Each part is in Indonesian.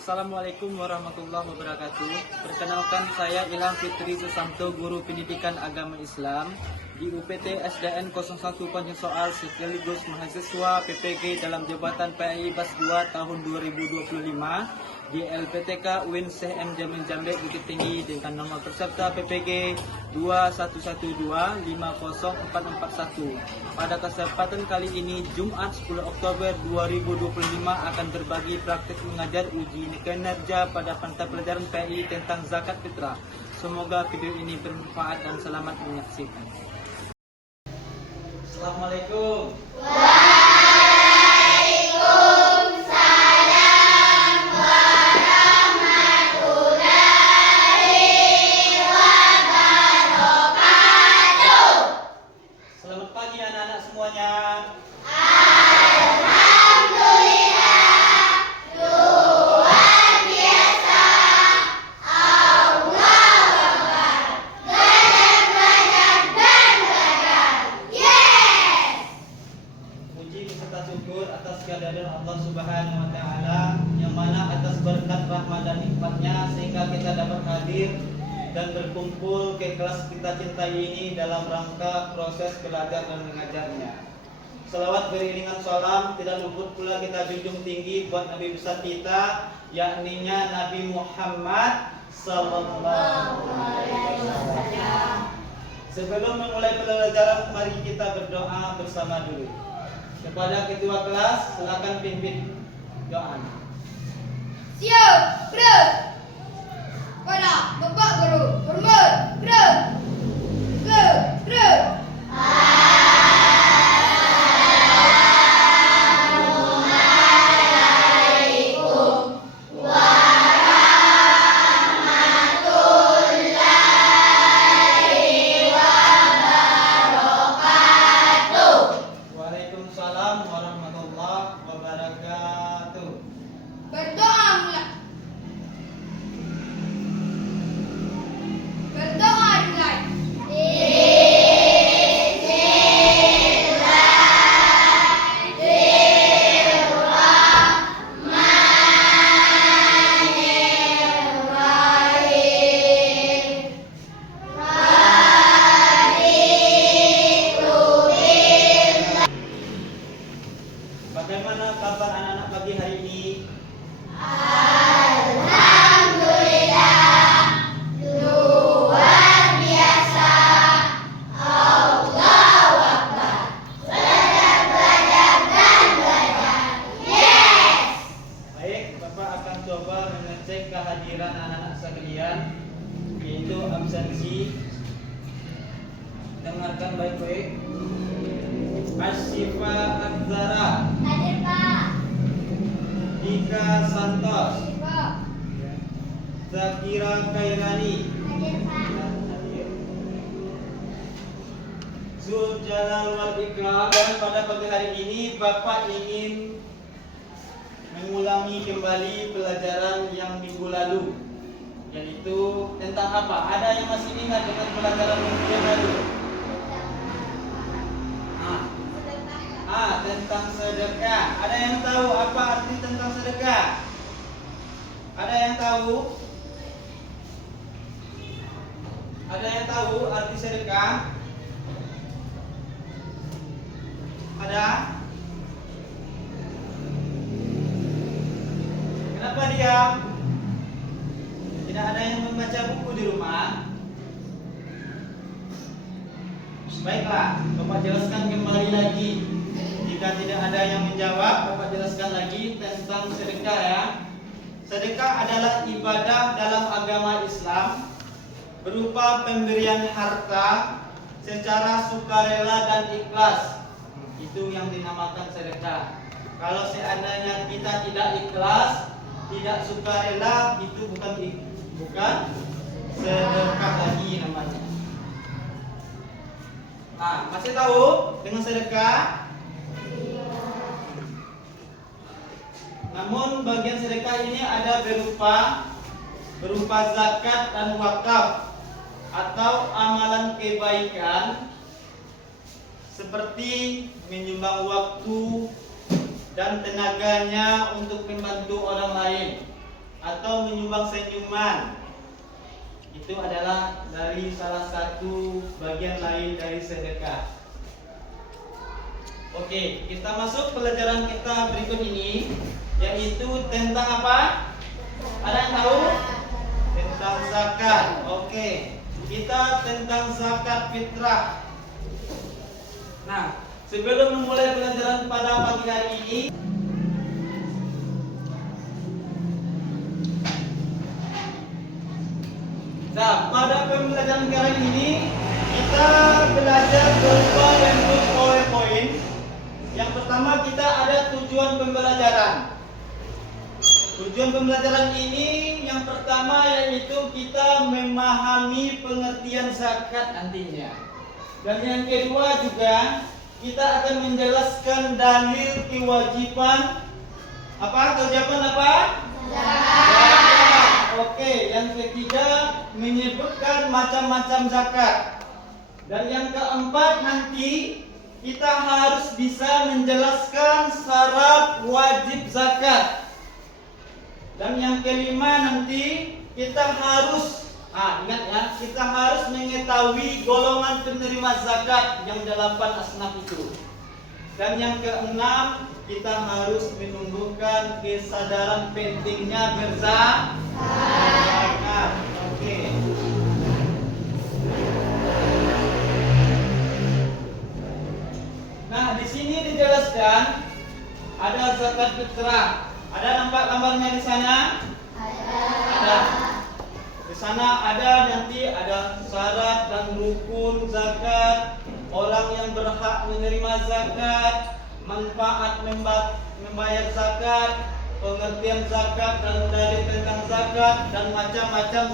Assalamualaikum warahmatullahi wabarakatuh. Perkenalkan, saya Ilham Fitri Susanto, Guru Pendidikan Agama Islam di UPT SDN 01 Panjang sekaligus mahasiswa PPG dalam jabatan PAI Bas 2 tahun 2025 di LPTK UIN Syekh M. Jamin Jambe Bukit Tinggi dengan nomor peserta PPG 211250441. Pada kesempatan kali ini, Jumat 10 Oktober 2025 akan berbagi praktik mengajar uji kinerja pada mata pelajaran PAI tentang zakat fitrah. Semoga video ini bermanfaat dan selamat menyaksikan. Assalamualaikum. Waalaikumsalam warahmatullahi wabarakatuh. Selamat pagi anak-anak semuanya. Alhamdulillah, luar biasa. Allahu Akbar. Belajar, belajar, dan belajar. Yes. Puji beserta syukur atas kehadiran Allah Subhanahu wa taala, yang mana atas berkat rahmat dan nikmatnya sehingga kita dapat hadir dan berkumpul ke kelas kita cintai ini dalam rangka proses belajar dan mengajarnya. Selawat beriringan salam tidak luput pula kita junjung tinggi buat Nabi besar kita, yakninya Nabi Muhammad sallallahu alaihi wasallam. Sebelum memulai pelajaran, mari kita berdoa bersama dulu. Kepada ketua kelas, silakan pimpin doa. Siap, gerak. Pada Bapak Guru, hormat, gerak. Gerak. Assalamualaikum warahmatullahi wabarakatuh. Waalaikumsalam warahmatullahi wabarakatuh. Berdoa mulai. Berdoa mulai. Bagaimana kabar anak-anak pagi hari ini? Alhamdulillah, luar biasa. Allahu Akbar. Belajar, dan belajar. Yes. Baik, Bapak akan coba mengecek kehadiran anak-anak sekalian, yaitu absensi. Dengarkan baik-baik. Asyifa Adzara, Hadir Pak. Dika Santos, Pak. Zakira Kairani, Hadir Pak. Zul Jalal wal Ikram. Dan pada pagi hari ini Bapak ingin mengulangi kembali pelajaran yang minggu lalu, yaitu tentang apa? Ada yang masih ingat dengan pelajaran minggu yang lalu? Tentang sedekah. Ada yang tahu apa arti tentang sedekah? Ada yang tahu? Ada yang tahu arti sedekah? Ada? Kenapa diam? Tidak ada yang membaca buku di rumah? Baiklah, Bapak jelaskan kembali lagi. Jika tidak ada yang menjawab, Bapak jelaskan lagi tentang sedekah ya. Sedekah adalah ibadah dalam agama Islam berupa pemberian harta secara sukarela dan ikhlas. Itu yang dinamakan sedekah. Kalau seandainya kita tidak ikhlas, tidak sukarela, itu bukan sedekah lagi namanya. Masih tahu dengan sedekah? Namun bagian sedekah ini ada berupa zakat dan wakaf atau amalan kebaikan seperti menyumbang waktu dan tenaganya untuk membantu orang lain. atau menyumbang senyuman. Itu adalah dari salah satu bagian lain dari sedekah. Oke, kita masuk pelajaran kita berikut ini, yaitu tentang apa? Ada yang tahu? Tentang zakat. Oke, kita tentang zakat fitrah. Nah, sebelum memulai pelajaran pada pagi hari ini, nah, pada pembelajaran kali ini kita belajar beberapa poin-poin. Yang pertama kita ada tujuan pembelajaran. Tujuan pembelajaran ini yang pertama yaitu kita memahami pengertian zakat nantinya. Dan yang kedua juga kita akan menjelaskan dalil kewajiban apa? Kewajiban apa? Zakat. Oke, yang ketiga menyebutkan macam-macam zakat. Dan yang keempat nanti kita harus bisa menjelaskan syarat wajib zakat. Dan yang kelima nanti kita harus ingat ya, kita harus mengetahui golongan penerima zakat yang 8 asnaf itu. Dan yang keenam kita harus menumbuhkan kesadaran pentingnya berzakat. Oke. Nah, di sini dijelaskan ada zakat fitrah. Ada nampak gambarnya di sana? Ada. Di sana ada nanti ada syarat dan rukun zakat, orang yang berhak menerima zakat, manfaat membayar zakat, pengertian zakat dan dalil tentang zakat dan macam-macam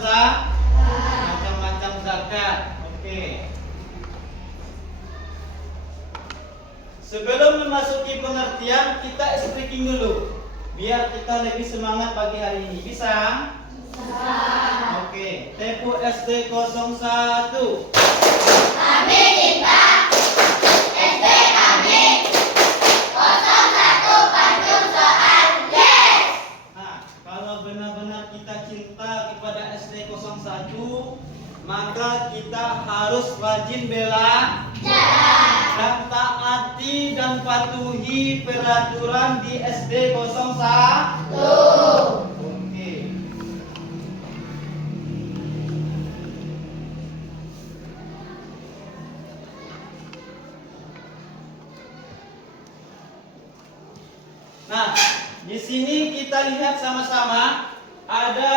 zakat. Oke. Sebelum memasuki pengertian, kita speaking dulu biar kita lebih semangat pagi hari ini. Bisa? Bisa. Oke, Tepu SD 01. Kami cinta SD kami 01 Bandung soal yes. Nah, kalau benar-benar kita cinta kepada SD 01, maka kita harus rajin bela dan taati dan patuhi peraturan di SD 01. Oke. Nah, di sini kita lihat sama-sama ada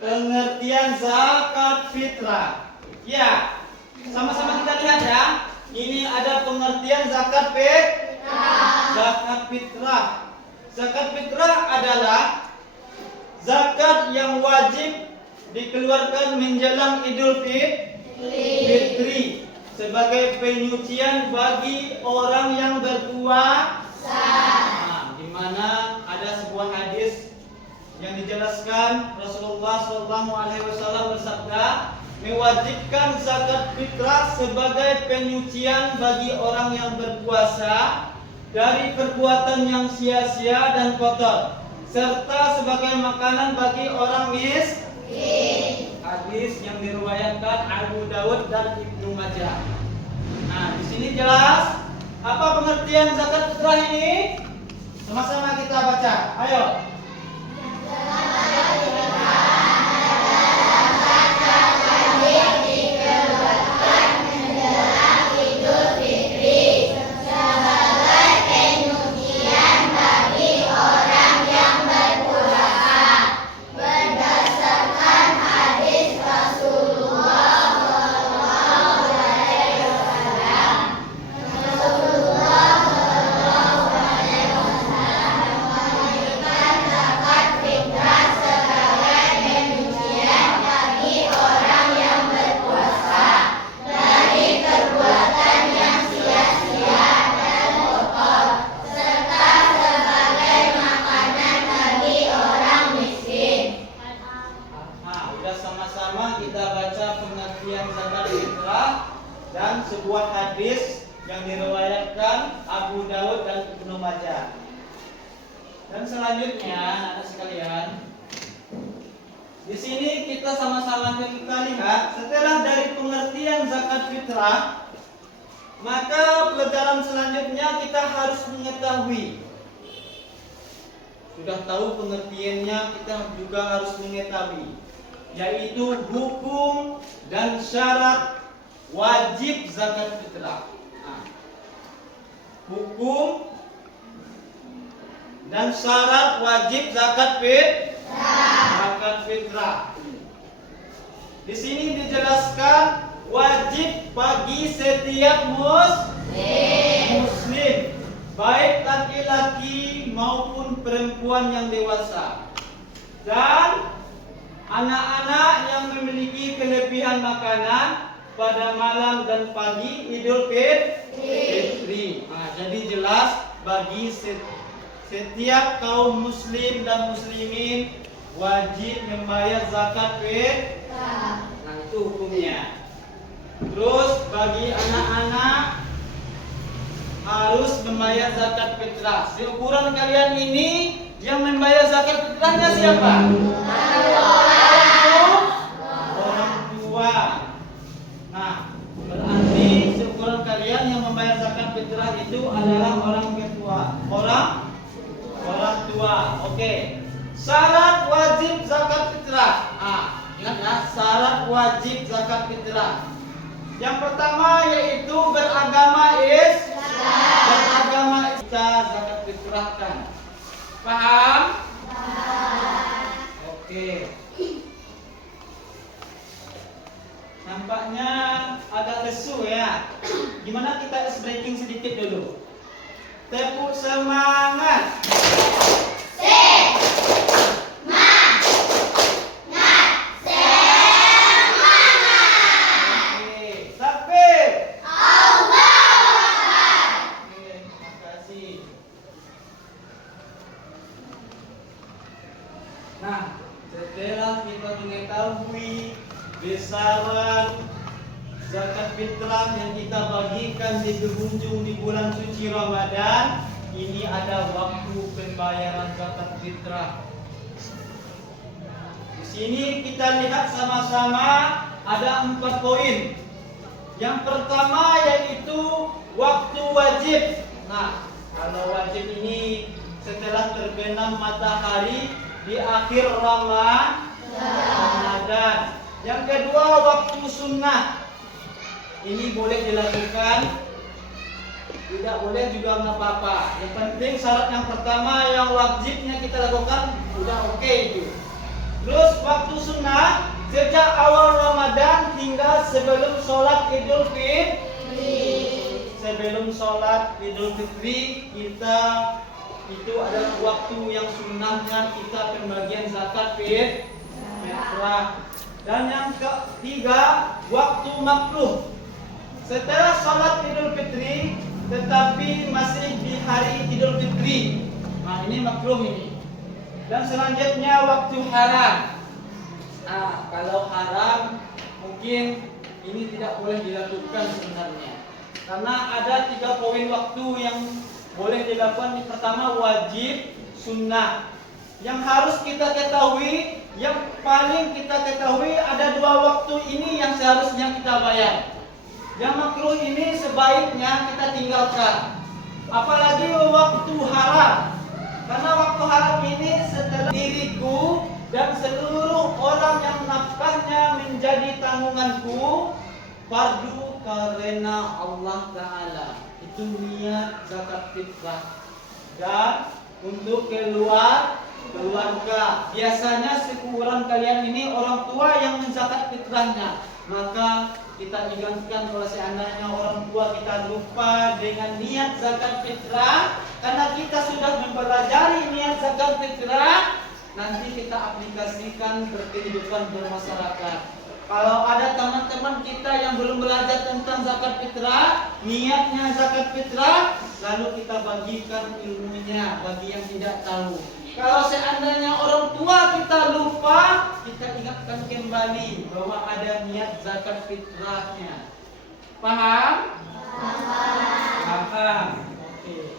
pengertian zakat fitrah. Ya, sama-sama kita lihat ya. Ini ada pengertian zakat fitrah. Zakat fitrah. Zakat fitrah adalah zakat yang wajib dikeluarkan menjelang Idul Fitri sebagai penyucian bagi orang yang berpuasa. Nah, di mana ada sebuah hadis yang dijelaskan Rasulullah SAW bersabda, mewajibkan zakat fitrah sebagai penyucian bagi orang yang berpuasa dari perbuatan yang sia-sia dan kotor, serta sebagai makanan bagi orang miskin. Hadis yang diriwayatkan Abu Dawud dan Ibnu Majah. Nah, di sini jelas apa pengertian zakat fitrah ini? Sama-sama kita baca. Ayo. dan sebuah hadis yang diriwayatkan Abu Dawud dan Ibnu Majah. Dan selanjutnya, anak sekalian, kita sama-sama kita lihat, setelah dari pengertian zakat fitrah, maka pelajaran selanjutnya kita harus mengetahui. Sudah tahu pengertiannya, kita juga harus mengetahui, yaitu hukum dan syarat wajib zakat fitrah. Nah, hukum dan syarat wajib zakat fitrah. Di sini dijelaskan wajib bagi setiap muslim, baik laki-laki maupun perempuan yang dewasa, dan anak-anak yang memiliki kelebihan makanan pada malam dan pagi Idul Fitri. Nah, jadi jelas bagi setiap kaum muslim dan muslimin wajib membayar zakat fitrah. Nah, itu hukumnya. Terus bagi anak-anak harus membayar zakat fitrah. Seukuran kalian ini yang membayar zakat fitrahnya siapa? Orang tua. Nah, berarti seukuran kalian yang membayar zakat fitrah itu adalah orang tua. Oke. Syarat wajib zakat fitrah. Ingat ya, syarat wajib zakat fitrah. Yang pertama yaitu beragama Islam. Kita zakat fitrahkan. Paham? Oke. Nampaknya agak lesu ya. Gimana kita ice breaking sedikit dulu? Tepuk semangat. Nah, setelah kita mengetahui besaran zakat fitrah yang kita bagikan di penghujung di bulan suci Ramadan, ini ada waktu pembayaran zakat fitrah. Di sini kita lihat sama-sama ada 4 poin. Yang pertama yaitu waktu wajib. Nah, kalau wajib ini setelah terbenam matahari di akhir Ramadan. Yang kedua waktu sunnah. Ini boleh dilakukan, tidak boleh juga nggak apa-apa. Yang penting syarat yang pertama yang wajibnya kita lakukan udah oke itu. Terus waktu sunnah sejak awal Ramadan hingga sebelum sholat Idul Fitri. Sebelum sholat Idul Fitri kita itu adalah waktu yang sunnahnya kita pembagian zakat fitrah. Dan yang ketiga waktu makruh. Setelah sholat Idul Fitri tetapi masih di hari Idul Fitri. Nah, ini makruh ini. Dan selanjutnya waktu haram. Nah, kalau haram mungkin ini tidak boleh dilakukan sebenarnya. Karena ada 3 poin waktu yang boleh dilakukan. Yang pertama wajib, sunnah. Yang harus kita ketahui, yang paling kita ketahui ada 2 waktu ini yang seharusnya kita bayar. Yang makruh ini sebaiknya kita tinggalkan. Apalagi waktu haram. Karena waktu haram ini setelah diriku dan seluruh orang yang nafkahnya menjadi tanggunganku fardu karena Allah Ta'ala. Itu niat zakat fitrah. Dan untuk keluarga, biasanya seukuran kalian ini orang tua yang menzakat fitrahnya. Maka kita ingatkan kalau seandainya orang tua kita lupa dengan niat zakat fitrah, karena kita sudah mempelajari niat zakat fitrah, nanti kita aplikasikan berkehidupan bermasyarakat. Kalau ada teman-teman kita yang belum belajar tentang zakat fitrah, niatnya zakat fitrah, lalu kita bagikan ilmunya bagi yang tidak tahu. Kalau seandainya orang tua kita lupa, kita ingatkan kembali bahwa ada niat zakat fitrahnya. Paham? Paham. Oke.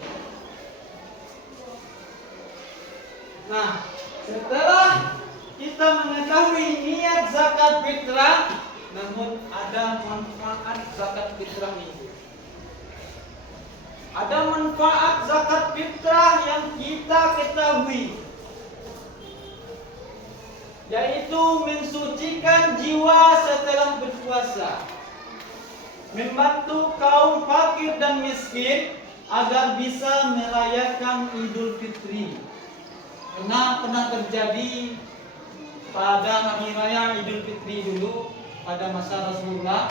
Nah, setelah kita mengetahui niat zakat fitrah, namun ada manfaat zakat fitrah ini. Ada manfaat zakat fitrah yang kita ketahui, yaitu mensucikan jiwa setelah berpuasa, membantu kaum fakir dan miskin agar bisa merayakan Idul Fitri. Karena pernah terjadi pada hari raya Idul Fitri dulu pada masa Rasulullah,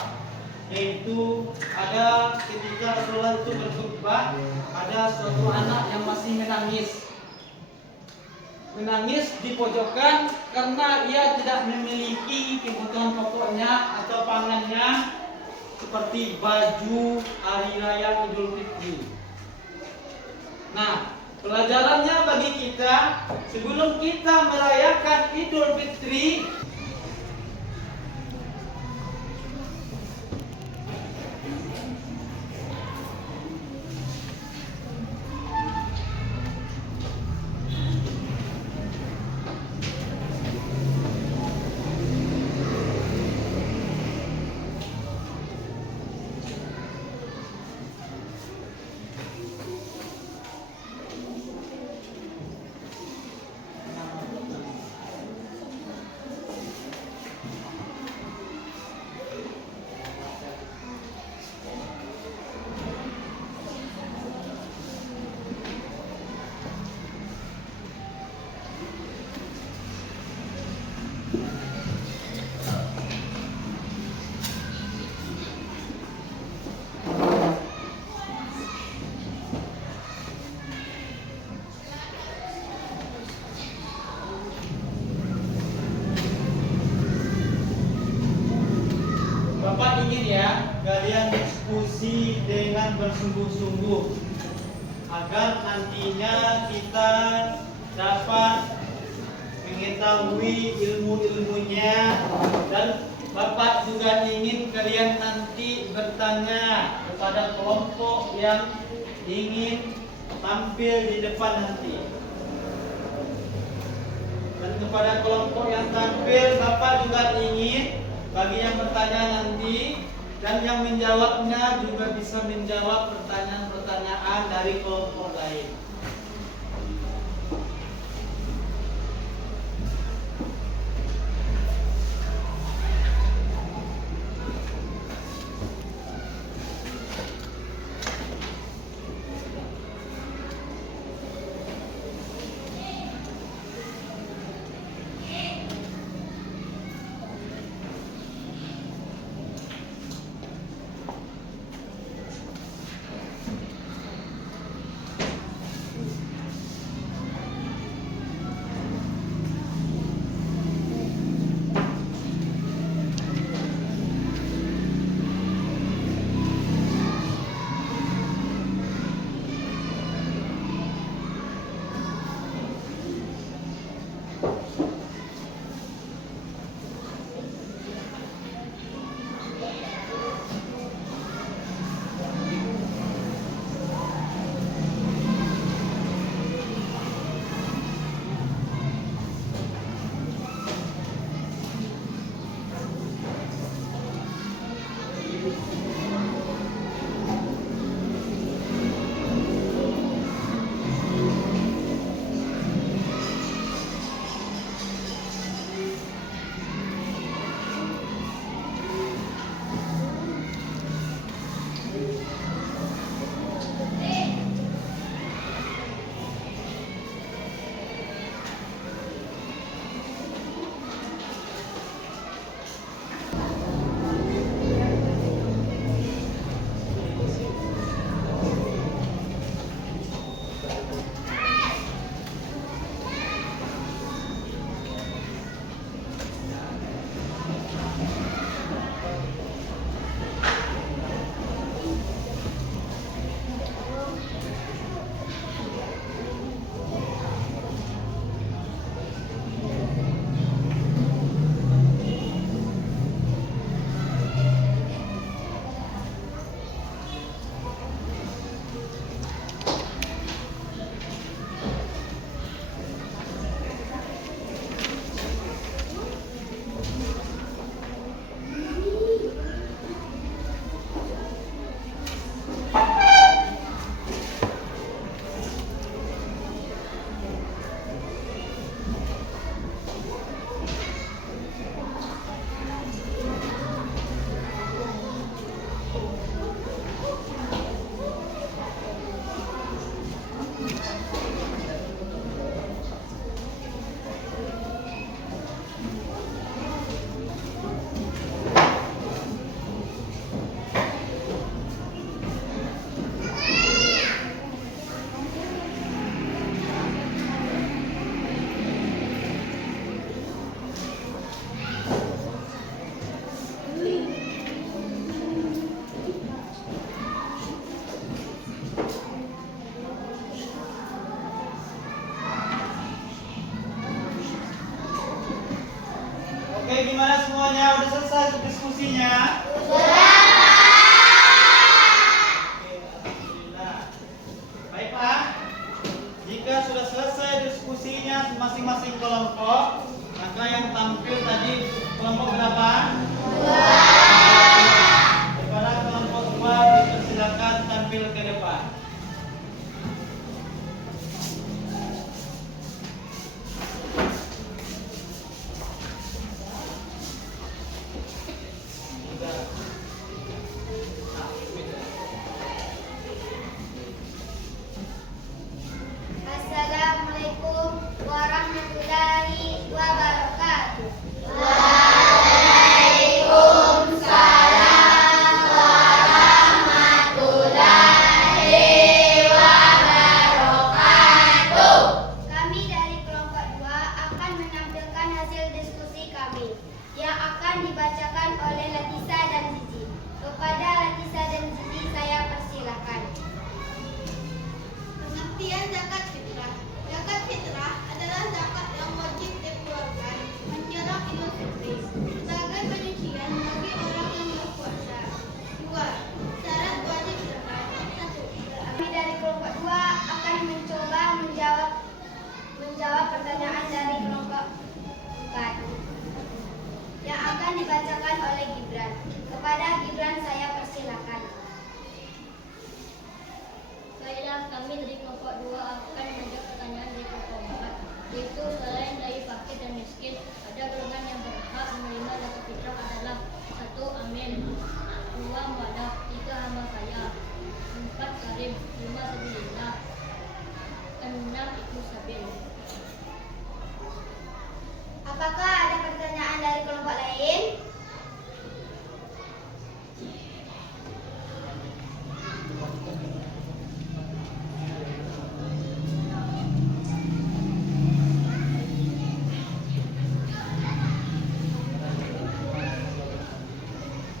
yaitu ada ketika Rasulullah itu berkhutbah, ada suatu anak yang masih menangis di pojokan karena ia tidak memiliki kebutuhan pokoknya atau pangannya seperti baju hari raya Idul Fitri. Nah, pelajarannya bagi kita, sebelum kita merayakan Idul Fitri, Bapak ingin ya kalian diskusi dengan bersungguh-sungguh agar nantinya kita dapat mengetahui ilmu-ilmunya, dan Bapak juga ingin kalian nanti bertanya kepada kelompok yang ingin tampil di depan nanti. Dan kepada kelompok yang tampil, Bapak juga ingin bagi yang bertanya nanti dan yang menjawabnya juga bisa menjawab pertanyaan-pertanyaan dari kelompok lain. Oke, gimana semuanya? Udah selesai diskusinya? Oke, alhamdulillah. Baik Pak, jika sudah selesai diskusinya masing-masing kelompok, maka yang tampil tadi kelompok berapa? Kepada kelompok 2 dipersilakan tampil ke depan. Assalamualaikum warahmatullahi wabarakatuh. Kami dari kelompok 2 akan menampilkan hasil diskusi kami yang akan dibacakan oleh Latisa dan Zizi. Kepada Latisa dan Zizi saya persilakan. Pengertian zakat fitrah. Zakat fitrah adalah zakat yang wajib dikeluarkan menjelang Idul Fitri sebagai penyucian bagi orang yang berpuasa. 2. Syarat wajib zakat. 1. Kami dari kelompok 2 akan mencoba menjawab pertanyaan dari kelompok 4 yang akan dibacakan oleh Gibran. Kepada Gibran saya persilakan. Baiklah, kami dari kelompok 2 akan menjawab pertanyaan dari kelompok 4, yaitu selain dari fakir dan miskin, ada golongan yang berhak menerima zakat fitrah adalah 1. Amin, 2. Mualah, 3. Hamba kaya, 4. Karim, 5. Sabilillah, 6. Ibnu Sabil. Apakah ada pertanyaan dari kelompok lain?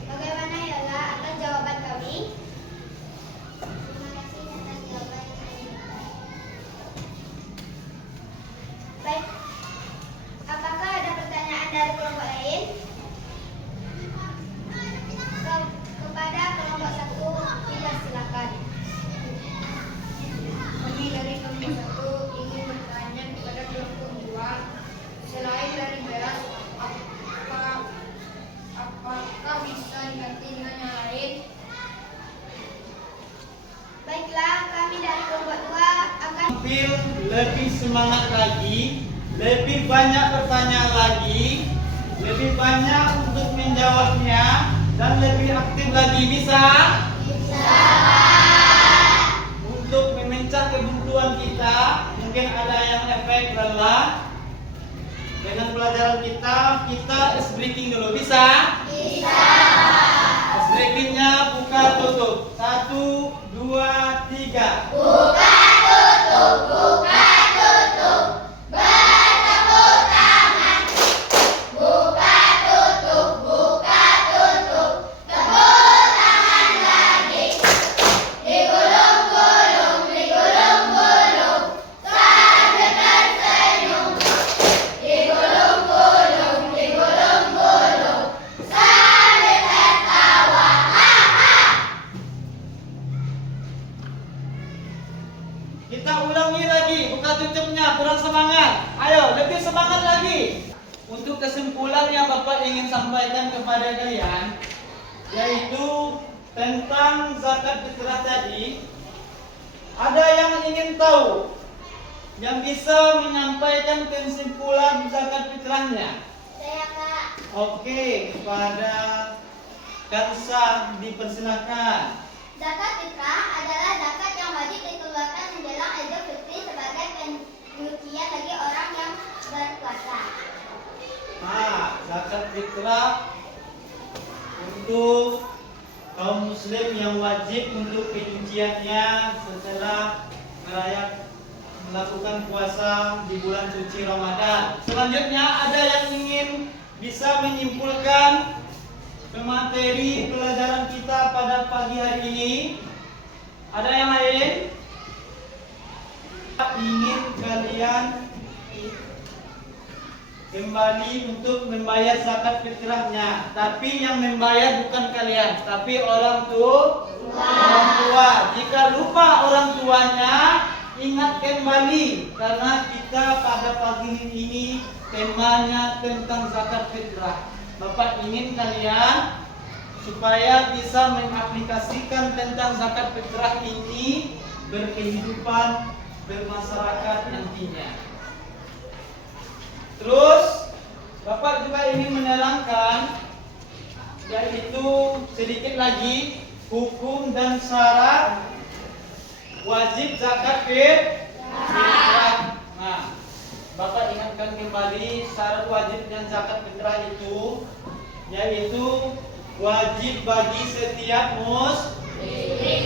Bagaimana Yola atas jawaban kami? Terima kasih atas jawaban kami. Baik. Apakah ada pertanyaan dari kelompok lain? Kepada kelompok 1 dipersilakan. Kami dari kelompok 1 ingin bertanya kepada kelompok 2, selain dari beras, apakah bisa diganti dengan yang lain? Baiklah, kami dari kelompok 2 akan Tampil lebih semangat lagi, lebih banyak bertanya lagi, lebih banyak untuk menjawabnya, dan lebih aktif lagi. Bisa? Untuk memecah kebuntuan kita, mungkin ada yang efek lelah. Dengan pelajaran kita ice breaking dulu. Bisa? Ice breakingnya buka tutup. 1, 2, 3. Kita ulangi lagi, buka tutupnya, kurang semangat. Ayo, lebih semangat lagi. Untuk kesimpulan yang Bapak ingin sampaikan kepada kalian, yaitu tentang zakat fitrah tadi, ada yang ingin tahu, yang bisa menyampaikan kesimpulan zakat fitrahnya. saya Kak. Oke, kepada Kansa dipersilakan. Zakat fitrah adalah zakat yang wajib dikeluarkan menjelang Idul Fitri sebagai penyucian bagi orang yang berpuasa. Nah, zakat fitrah untuk kaum muslim yang wajib untuk penyuciannya setelah melakukan puasa di bulan suci Ramadan. Selanjutnya ada yang ingin bisa menyimpulkan materi pelajaran kita pada pagi hari ini. Ada yang lain? Ingin kalian kembali untuk membayar zakat fitrahnya. Tapi yang membayar bukan kalian, tapi orang tua. Jika lupa orang tuanya, ingat kembali, karena kita pada pagi ini temanya tentang zakat fitrah. Bapak ingin kalian supaya bisa mengaplikasikan tentang zakat fitrah ini berkehidupan bermasyarakat nantinya. Terus Bapak juga ingin menerangkan, yaitu sedikit lagi hukum dan syarat wajib zakat fitrah. Nah, Bapak ingatkan kembali syarat wajib dan zakat fitrah itu, yaitu wajib bagi setiap muslim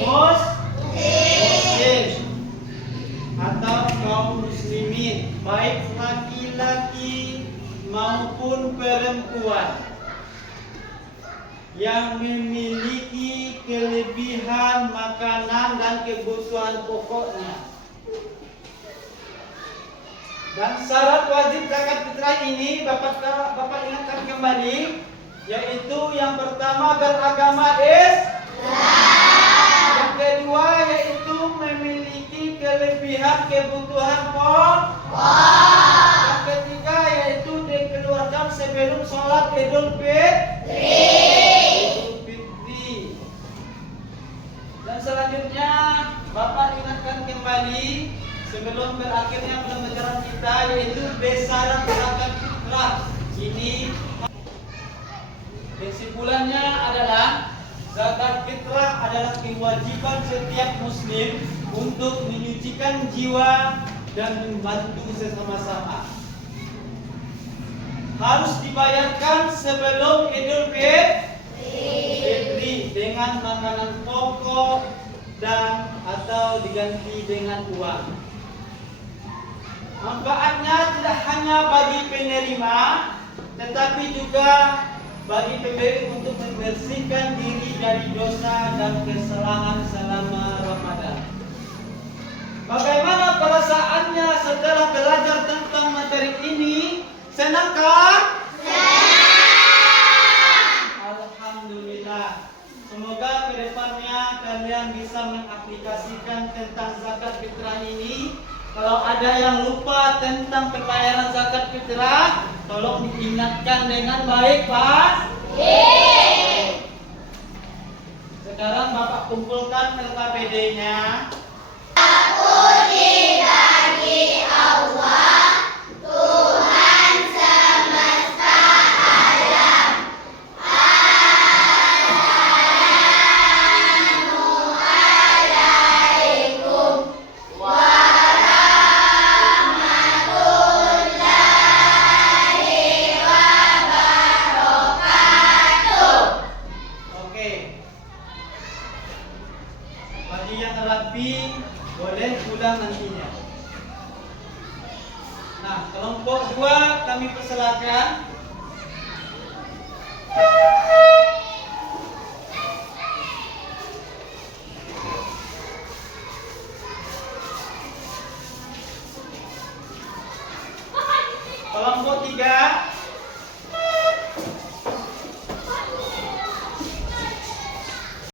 atau kaum muslimin, baik laki-laki maupun perempuan, yang memiliki kelebihan makanan dan kebutuhan pokoknya. Dan syarat wajib zakat fitrah ini Bapak ingatkan kembali, yaitu yang pertama beragama Islam, yang kedua yaitu memiliki kelebihan kebutuhan pokok, yang ketiga yaitu dikeluarkan sebelum sholat Idul Fitri. Dan selanjutnya Bapak ingatkan kembali sebelum berakhirnya pembelajaran kita, yaitu besaran zakat fitrah. Ini kesimpulannya adalah zakat fitrah adalah kewajiban setiap muslim untuk menyucikan jiwa dan membantu sesama-sama. Harus dibayarkan sebelum Idul Fitri dengan makanan pokok dan atau diganti dengan uang. Manfaatnya tidak hanya bagi penerima, tetapi juga bagi pemberi untuk membersihkan diri dari dosa dan kesalahan selama Ramadan. Bagaimana perasaannya setelah belajar tentang materi ini? Senangkah? Alhamdulillah. Semoga kedepannya kalian bisa mengaplikasikan tentang zakat fitrah ini. Kalau ada yang lupa tentang pembayaran zakat fitrah, tolong diingatkan dengan baik, Pak. Sekarang Bapak kumpulkan LKPD-nya. Aku dibagi Allah, Tuhan semesta alam. Assalamualaikum warahmatullahi wabarakatuh. Oke. Bagi yang rapi boleh pulang nantinya. Nah, kelompok 2 kami persilakan. Kelompok 3